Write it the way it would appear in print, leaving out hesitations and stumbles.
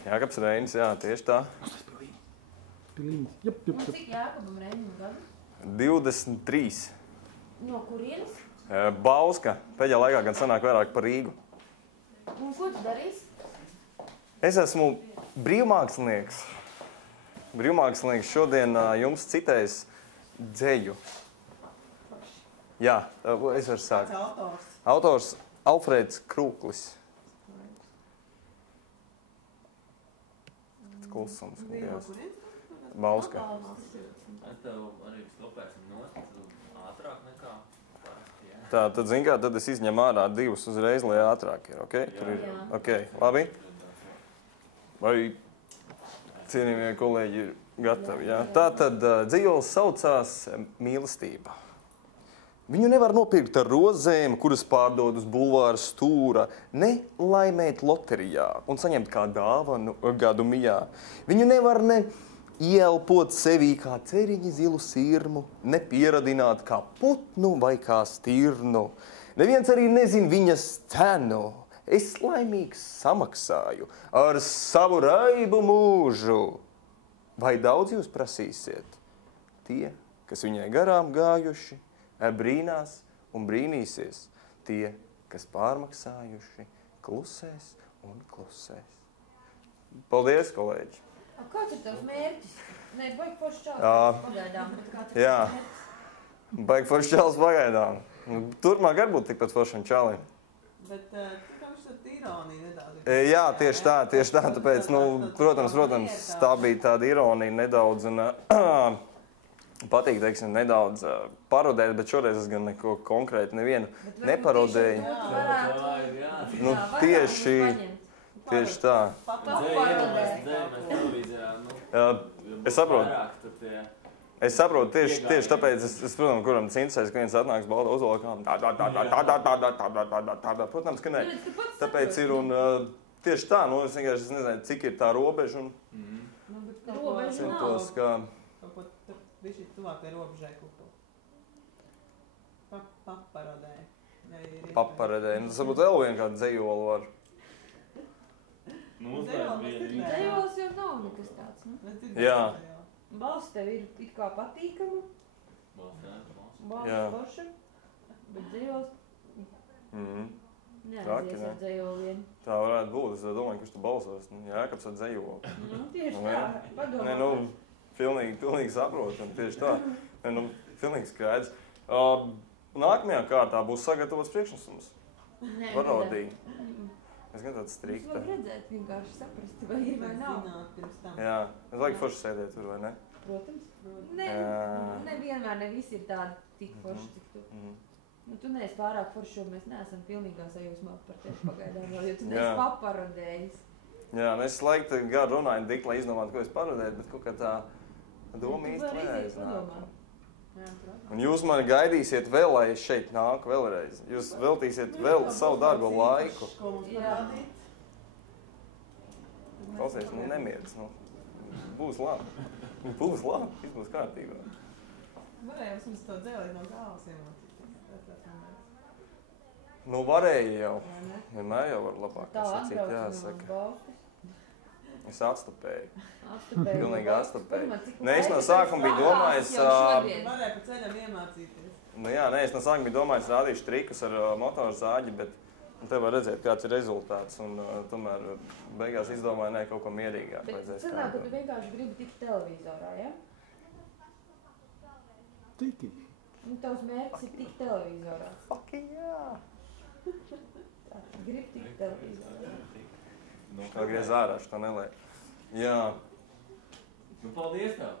Jākaps Reinis, jā, tieši tā. Cik Jākabam Reinim gadu? 23. No kurienes? Bauska. Pēdējā laikā gan sanāk vairāk par Rīgu. Un ko tu darīsi? Es esmu brīvmākslinieks. Brīvmākslinieks šodien jums citēs dzeju. Jā, es varu sākt. Autors Alfrēds Krūklis. Klusums. Bauska. Es tev arī stopēsim nost ātrāk nekā parasti, jā. Tā, tad, zin kā, tad es izņemu ārā divus uzreiz, lai ātrāk ir, ok? Tur ir, ok, labi? Vai cienījamie kolēģi ir gatavi, jā? Tā tad dzīvols saucās mīlestība. Viņu nevar nopirkt ar rozēm, kuras pārdod uz bulvāra stūra, ne laimēt loterijā un saņemt kā dāvanu gadu mijā. Viņu nevar ne ielpot sevī kā ceriņi zilu sirmu, ne pieradināt kā putnu vai kā stirnu. Neviens arī nezin viņas cenu. Es laimīgs samaksāju ar savu raibu mūžu. Vai daudz jūs prasīsiet? Tie, kas viņai garām gājuši, brīnās un brīnīsies. Tie, kas pārmaksājuši, klusēs un klusēs. Paldies, kolēģi! Kāds ir tavs mērķis? Nē, baigi foršs čāls pagaidām. Jā, baigi foršs čāls pagaidām. Turpmāk arī būtu tikpat foršam čālim. Bet tikam šeit ironija nedaudz. Jā, tieši tā, tāpēc, protams, tā bija tāda ironija nedaudz un patīk, teiksim, nedaudz parodēt, bet šoreiz es gan neko konkrēti nevienu neparodēju. Nu, tieši tā. Es saprotu, tieši tāpēc, protams, kuram cincēs, ka viens atnāks balda uzvalkām, protams, ka ne. Tāpēc ir, un tieši tā, es vienkārši nezinu, cik ir tā robeža, un centos, ka... Viņš ir tuvāk tai robežai kaut ko. Paparodē. Paparodē. Tas varbūt vēl vien kādu dzejolu var. Dzejols jau nav nekas tāds, ne? Jā. Balss tev ir it kā patīkama. Balss forša. Bet dzejols... Neaizies ar dzejoliem. Tā varētu būt. Es domāju, kurš tu balsos. Jākaps ar dzejolu. Tieši tā. Padomā. Pilnīgi saprotam, tieši tā. Pilnīgi skaidrs. Nākamajā kārtā būs sagatavots priekšnesums. Parodija. Es gan tāds strikta. Es varu redzēt, vienkārši saprast, vai ir vai nav. Jā, es vajag forši sēdēt tur, vai ne? Protams. Nevienmēr ne visi ir tādi tik forši, cik tu. Tu neesi pārāk forši, jo mēs neesam pilnīgā sajūsmā par tevi pagaidām, jo tu neesi paparodējis. Jā, es laiku gadu runāju tik, lai izdomātu, ko es parodēju, bet kaut kā tā doma īsti neaiznāk. Un jūs mani gaidīsiet vēl, lai es šeit nāku vēlreiz. Jūs veltīsiet vēl savu darbo laiku. Klausies, nemierts. Būs labi. Būs labi, viss būs kārtībā. Varēja mums to dzēlīt no galvas iemācīties. Varēja jau. Vienmēr jau var labāk sacīt, jāsaka. Es atstupēju. Pilnīgi atstupēju. Es no sākuma biju domājis... Varēja pa ceļam iemācīties. Es no sākuma biju domājis rādīšu trikus ar motoru zāģi, bet te var redzēt, kāds ir rezultāts. Un tomēr beigās izdomāju, ne, kaut ko mierīgāk. Bet sanāk, ka tu vienkārši gribi tikt televizorā, ja? Tiki. Tavs mērķis ir tikt televizorā. Fucking jā! Gribi tikt televizorā. Kā griez ārā, šo neliek. Jā. Paldies tev!